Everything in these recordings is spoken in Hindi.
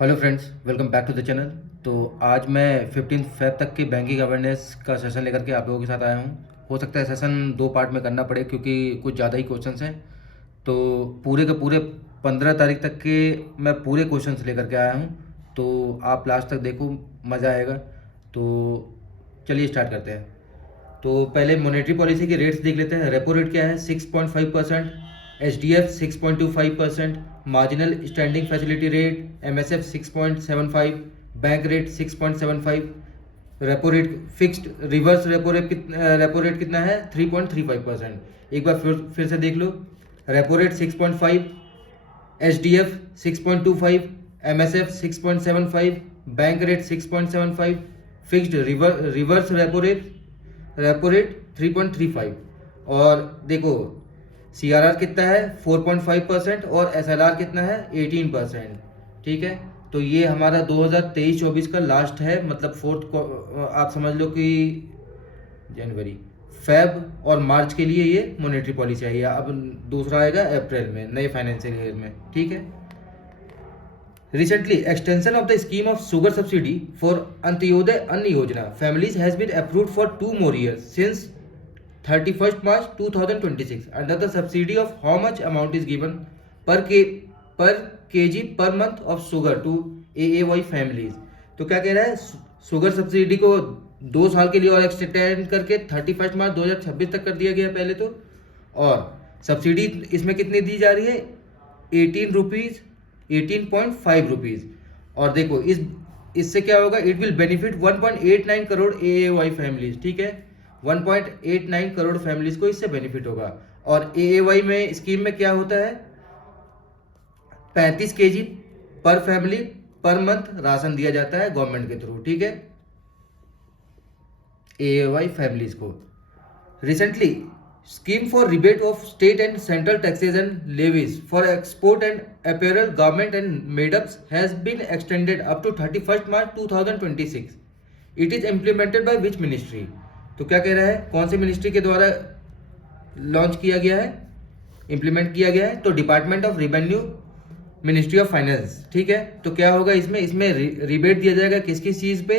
Hello friends, welcome back to the channel. तो आज मैं 15 फेब तक के बैंकिंग अवेयरनेस का सेशन लेकर के आप लोगों के साथ आया हूँ। हो सकता है सेशन दो पार्ट में करना पड़े क्योंकि कुछ ज़्यादा ही क्वेश्चंस हैं। तो पूरे के पूरे 15 तारीख तक के मैं पूरे क्वेश्चंस लेकर के आया हूँ। तो आप लास्ट तक देखो, मज़ा आएगा। तो चलिए स्टार्ट करते हैं। तो पहले मॉनेटरी पॉलिसी के रेट्स देख लेते हैं। रेपो रेट क्या है? 6.5%। H 6.25%। Marginal standing facility rate MSF 6.75। Bank rate 6.75। Repo rate fixed reverse repo rate कितना है? 3.35%। एक बार फिर से देख लो। Repo rate 6.5, HDF 6.25, MSF 6.75, bank rate 6.75, fixed reverse repo rate 3.35। और देखो CRR कितना है? 4.5% और SLR कितना है? 18%। ठीक है, तो ये हमारा 2023-24 का लास्ट है, मतलब आप समझ लो कि जनवरी, फेब और मार्च के लिए ये मॉनेटरी पॉलिसी आई है। अब दूसरा आएगा अप्रैल में, नए फाइनेंशियल ईयर में। ठीक है। Recently, extension of the scheme of sugar subsidy for Antyodaya Ann Yojana families has been approved for 2 more years since 31st March 2026. Under the subsidy of how much amount is given per kg per month of sugar to AAY families? तो क्या कह रहा है? शुगर सब्सिडी को 2 साल के लिए और एक्सटेंड करके 31 मार्च 2026 तक कर दिया गया पहले तो। और सब्सिडी इसमें कितनी दी जा रही है? 18 रुपीज़, 18.5 रुपीज़। और देखो इससे क्या होगा? It will benefit 1.89 crore AAY families. ठीक है, 1.89 करोड़ फैमिलीज को इससे बेनिफिट होगा। और AAY में स्कीम में क्या होता है? 35 kg पर फैमिली पर मंथ राशन दिया जाता है गवर्नमेंट के थ्रू। ठीक है, AAY फैमिलीज को। Recently, scheme for rebate of state and central taxes and levies for export and apparel garment and made-ups has been extended up to 31st March 2026. It is implemented by which ministry? तो क्या कह रहा है? कौन से मिनिस्ट्री के द्वारा लॉन्च किया गया है, इम्प्लीमेंट किया गया है? तो department of revenue, ministry of finance. ठीक है, तो क्या होगा इसमें रिबेट दिया जाएगा किस किस चीज़ पे?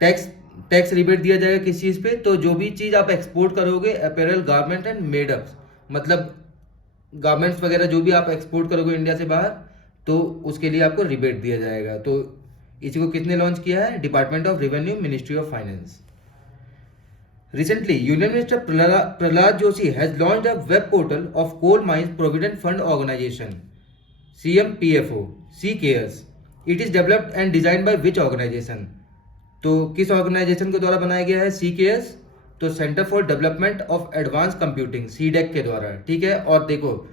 टैक्स टैक्स रिबेट दिया जाएगा किस चीज़ पे? तो जो भी चीज़ आप एक्सपोर्ट करोगे, अपैरल गारमेंट एंड मेडअप्स, मतलब गारमेंट्स वगैरह जो भी आप एक्सपोर्ट करोगे इंडिया से बाहर, तो उसके लिए आपको रिबेट दिया जाएगा। तो इसी को किसने लॉन्च किया है? Department of revenue, ministry of finance. Recently, Union Minister Prahlad Joshi has launched a web portal of Coal Mines Provident Fund Organization, CMPFO, CCARES. It is developed and designed by which organization? तो किस ऑर्गेनाइजेशन के द्वारा बनाया गया है CCARES? तो centre for development of advance computing, CDEC के द्वारा। ठीक है, और देखो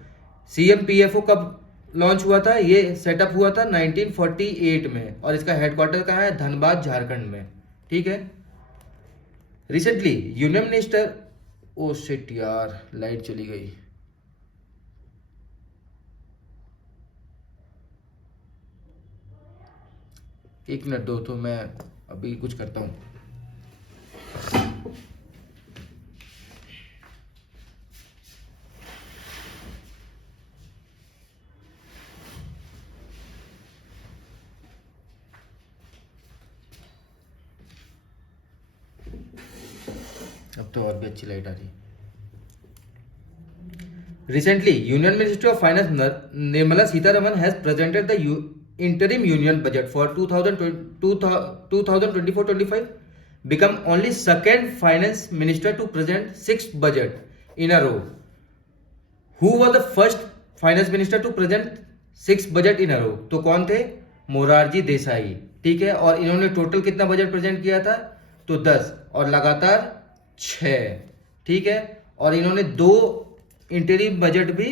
CMPFO कब लॉन्च हुआ था? ये सेटअप हुआ था 1948 में, और इसका हेडक्वार्टर कहाँ है? धनबाद, झारखंड में। ठीक है। Recently union minister, oh shit यार, लाइट चली गई। एक मिनट दो, तो मैं अभी कुछ करता हूँ। अब तो और भी अच्छी लाइट आ रही है। Recently, Union Ministry of Finance Nirmala Sitharaman has presented the interim union budget for 2024-25, become only second finance minister to present sixth budget in a row. Who was the first finance minister to present sixth budget in a row? तो कौन थे? मोरारजी देसाई। ठीक है, और इन्होंने टोटल कितना बजट प्रेजेंट किया था? तो 10, और लगातार 6। ठीक है, और इन्होंने 2 इंटरिम बजट भी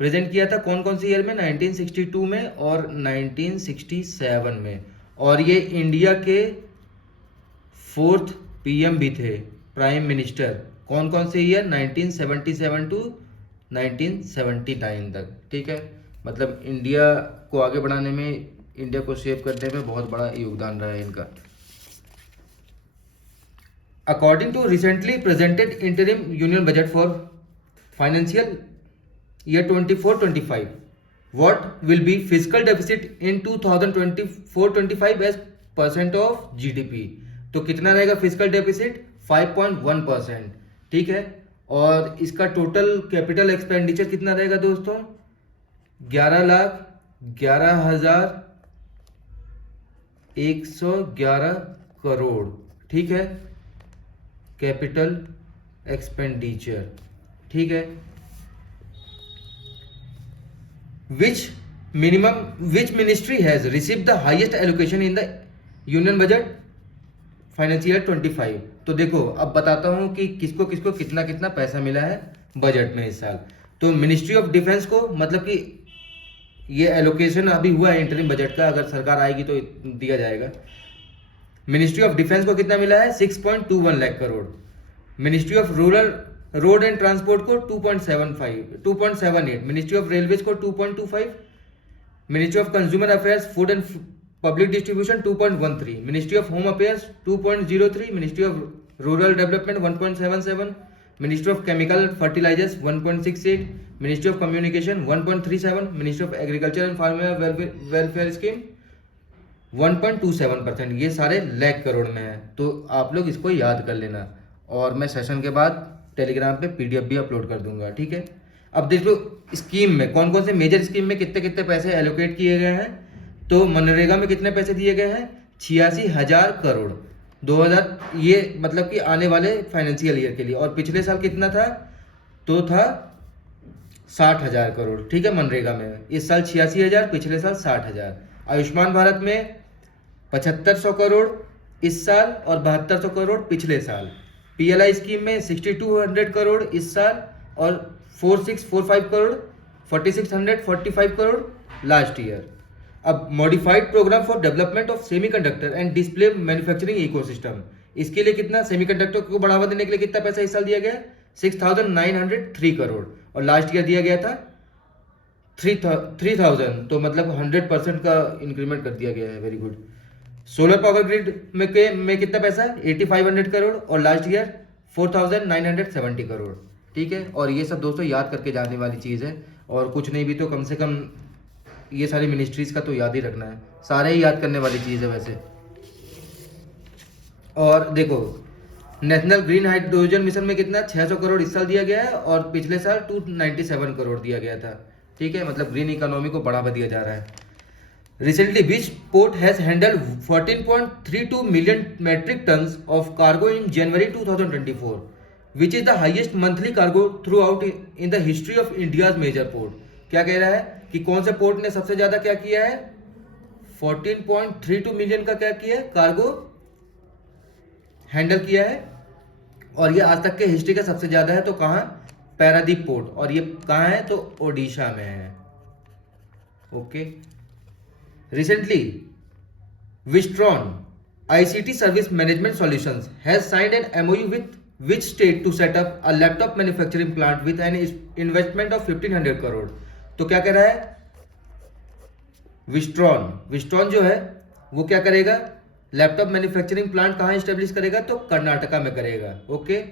प्रेजेंट किया था। कौन कौन से ईयर में? 1962 में और 1967 में। और ये इंडिया के 4th PM भी थे, प्राइम मिनिस्टर। कौन कौन से ईयर? 1977 टू 1979 तक। ठीक है, मतलब इंडिया को आगे बढ़ाने में, इंडिया को सेव करने में बहुत बड़ा योगदान रहा है इनका। According to recently presented interim union budget for financial year 24-25, what will be fiscal deficit in 2024-25 as % of GDP। तो कितना रहेगा फिजिकल डेफिसिट? 5.1%। ठीक है। और इसका टोटल कैपिटल एक्सपेंडिचर कितना रहेगा दोस्तों? 11,11,111 करोड़। ठीक है, कैपिटल एक्सपेंडिचर। ठीक है। which which ministry has received the highest allocation in the union budget financial 25। तो देखो अब बताता हूं कि किसको किसको कितना कितना पैसा मिला है बजट में इस साल। तो मिनिस्ट्री ऑफ डिफेंस को, मतलब कि ये एलोकेशन अभी हुआ है इंटरिम बजट का, अगर सरकार आएगी तो दिया जाएगा। मिनिस्ट्री ऑफ डिफेंस को कितना मिला है? 6.21 lakh crore. Ministry of rural road and transport को 2.78। मिनिस्ट्री ऑफ रेलवेज को 2.25। Ministry of consumer affairs, food and public distribution 2.13। Ministry of home affairs 2.03। Ministry of rural development 1.77। Ministry of chemical fertilizers 1.68। Ministry of communication 1.37। Ministry of agriculture and farmer welfare scheme 1.27%। ये सारे लाख करोड़ में है, तो आप लोग इसको याद कर लेना। और मैं सेशन के बाद टेलीग्राम पे PDF भी अपलोड कर दूंगा। ठीक है। अब देख लो स्कीम में कौन कौन से मेजर स्कीम में कितने कितने पैसे एलोकेट किए गए हैं। तो मनरेगा में कितने पैसे दिए गए हैं? 86,000 करोड़ 2000, ये मतलब कि आने वाले फाइनेंशियल ईयर के लिए। और पिछले साल कितना था? तो था 60,000 करोड़। ठीक है, मनरेगा में इस साल 86,000, पिछले साल 60,000। आयुष्मान भारत में 7500 करोड़ इस साल और 7200 करोड़ पिछले साल। PLI स्कीम में 6200 करोड़ इस साल और 4645 करोड़ 4645 करोड़ लास्ट ईयर। अब modified programme for development of semiconductor and display manufacturing ecosystem, इसके लिए कितना? सेमीकंडक्टर को बढ़ावा देने के लिए कितना पैसा इस साल दिया गया? 6,903 करोड़ और लास्ट ईयर दिया गया था 3,000। तो मतलब 100% का इंक्रीमेंट कर दिया गया है। Very good. Solar power grid में कितना पैसा? 8,500 करोड़ और लास्ट ईयर 4,970 करोड़। ठीक है। और ये सब दोस्तों याद करके जाने वाली चीज़ है, और कुछ नहीं भी तो कम से कम ये सारी मिनिस्ट्रीज का तो याद ही रखना है। सारे ही याद करने वाली चीज़ है वैसे। और देखो नेशनल ग्रीन हाइड्रोजन मिशन में कितना? 600 करोड़ इस साल दिया गया है और पिछले साल 297 करोड़ दिया गया था। ठीक है, मतलब ग्रीन इकोनॉमी को बढ़ावा दिया जा रहा है। Recently, which port has handled 14.32 million metric tons of cargo in January 2024, which is the highest monthly cargo throughout in the history of India's major port। क्या कह रहा है कि कौन से पोर्ट ने सबसे ज्यादा क्या किया है? 14.32 मिलियन का क्या किया है? कार्गो हैंडल किया है, और ये आज तक के हिस्ट्री का सबसे ज्यादा है। तो कहाँ? पैरादीप पोर्ट। और ये कहाँ है? तो ओडिशा में है। Okay. Recently, Wistron ICT Service Management Solutions has signed an MOU with which state to set up a laptop manufacturing plant with an investment of 1,500 crore. तो क्या कह रहा है? विस्ट्रॉन जो है वो क्या करेगा? लैपटॉप मैन्युफैक्चरिंग प्लांट कहाँ एस्टेब्लिश करेगा? तो कर्नाटका में करेगा। ओके।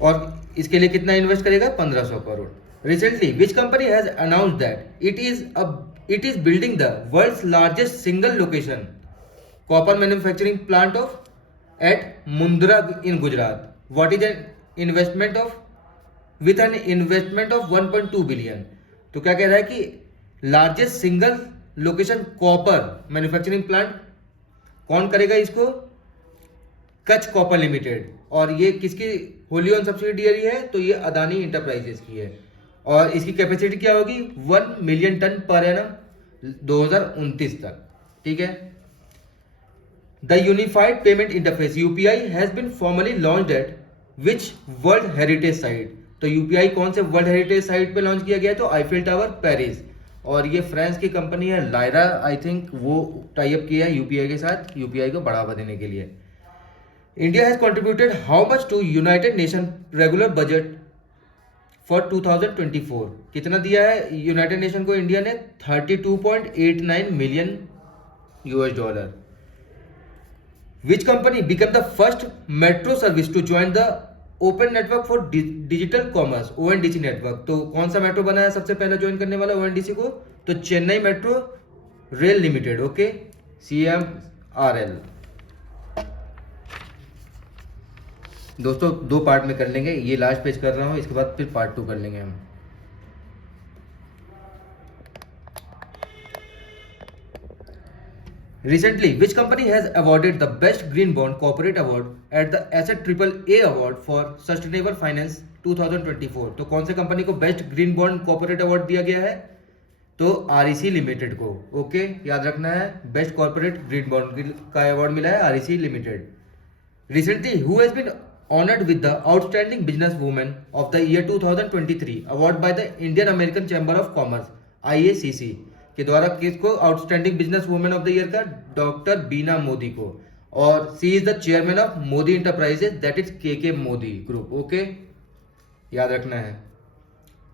और इसके लिए कितना इन्वेस्ट करेगा? 1,500 crore. Recently, which company has announced that it is building the world's largest single location copper manufacturing plant at Mundra in Gujarat? What is an investment with an investment of 1.2 billion? तो क्या कह रहा है कि largest single location copper manufacturing plant कौन करेगा इसको? Kutch copper limited. और ये किसकी होली ओन सब्सिडियरी है? तो ये अदानी इंटरप्राइजेस की है। और इसकी कैपेसिटी क्या होगी? 1 मिलियन टन पर एनम 2029 तक। ठीक है। The unified payment interface UPI has been formally launched at which world heritage site. तो UPI कौन से वर्ल्ड हेरिटेज साइट पे लॉन्च किया गया? तो आईफिल टावर पेरिस। और ये फ्रांस की कंपनी है लायरा, आई थिंक, वो टाई अप किया है UPI के साथ, UPI को बढ़ावा देने के लिए। India has contributed how much to United Nation regular budget for 2024? कितना दिया है यूनाइटेड नेशन को इंडिया ने? 32.89 million $। Which company become the first metro service to join the open network for digital commerce, ONDC network. तो कौन सा मेट्रो बना है सबसे पहले ज्वाइन करने वाला ओएनडीसी को? तो Chennai metro rail limited, okay, CMRL। दोस्तों 2 पार्ट में कर लेंगे, ये लास्ट पेज कर रहा हूँ, इसके बाद फिर पार्ट 2 कर लेंगे हम। Recently, which company has awarded the Best Green Bond Corporate Award at the Asset Triple A Award for Sustainable Finance 2024? तो कौन से कंपनी को best green bond corporate award दिया गया है? तो REC लिमिटेड को, ओके, याद रखना है, बेस्ट कॉर्पोरेट ग्रीन बॉन्ड का अवार्ड मिला है REC limited. Recently, who has been honored with the Outstanding Business Woman of the Year 2023 award by the Indian American Chamber of Commerce IACC के द्वारा किसको outstanding business women of the year का? डॉक्टर बीना मोदी को। और she is the chairman of Modi enterprises, that is K Modi group, okay, याद रखना है।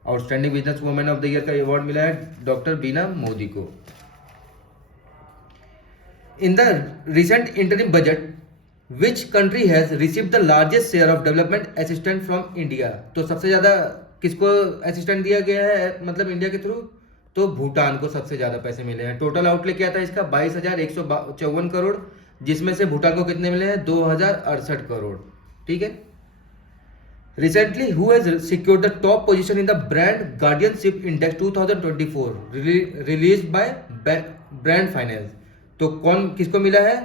Outstanding business women of the year का अवार्ड मिला है डॉक्टर बीना मोदी को। In the recent interim budget which country has received the largest share of development assistant from India? तो सबसे ज्यादा किसको असिस्टेंट दिया गया है, मतलब इंडिया के थ्रू? तो भूटान को सबसे ज्यादा पैसे मिले हैं। टोटल आउटले क्या था इसका? 22,154 करोड़, जिसमें से भूटान को कितने मिले हैं? 2,068 करोड़, ठीक है। Recently who has secured the top position in the brand guardianship index 2024 release by brand finance? तो कौन किसको मिला है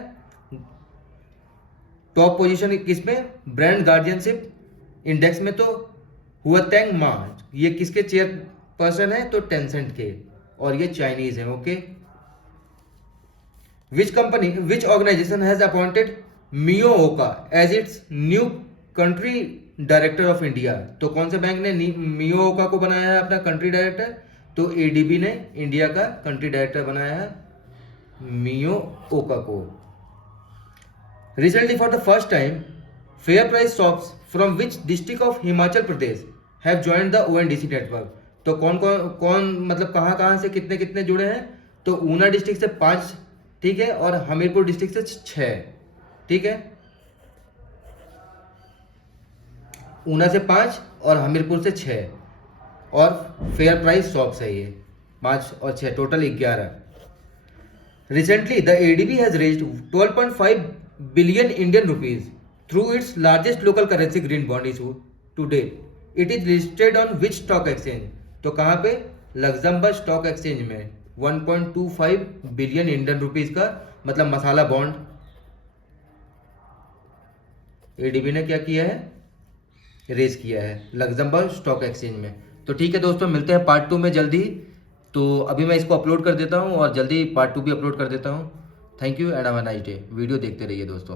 टॉप पोजीशन किसमें? ब्रांड गार्डियनशिप इंडेक्स में तो हुआतेंग मा, ये किसके चेयर पर्सन है? तो टेंसेंट के, और ये चाइनीज है, okay. Which organisation has appointed Mio Oka as its new country director of India? तो कौन से बैंक ने मियो ओका को बनाया है अपना कंट्री डायरेक्टर? तो ADB ने इंडिया का कंट्री डायरेक्टर बनाया है मियो ओका को। Recently for the first time fair price shops from which district of Himachal Pradesh have joined the ONDC network? तो कौन मतलब कहाँ से कितने कितने जुड़े हैं? तो ऊना डिस्ट्रिक्ट से 5, ठीक है, और हमीरपुर डिस्ट्रिक्ट से 6, ठीक है, ऊना से 5 और हमीरपुर से 6, और फेयर प्राइस शॉप्स है ये 5 और 6, total 11। Recently the ADB has raised 12.5 billion Indian rupees through its largest local currency green bond issue to date. It is listed on which stock exchange? तो कहाँ पे? लग्जमबर्ग स्टॉक एक्सचेंज में 1.25 बिलियन इंडियन रुपीज का मतलब मसाला बॉन्ड ADB ने क्या किया है? रेज किया है लग्जमबर्ग स्टॉक एक्सचेंज में। तो ठीक है दोस्तों, मिलते हैं पार्ट 2 में जल्दी। तो अभी मैं इसको अपलोड कर देता हूँ और जल्दी पार्ट 2 भी अपलोड कर देता हूँ। Thank you and have a nice day. Video देखते रहिए दोस्तों।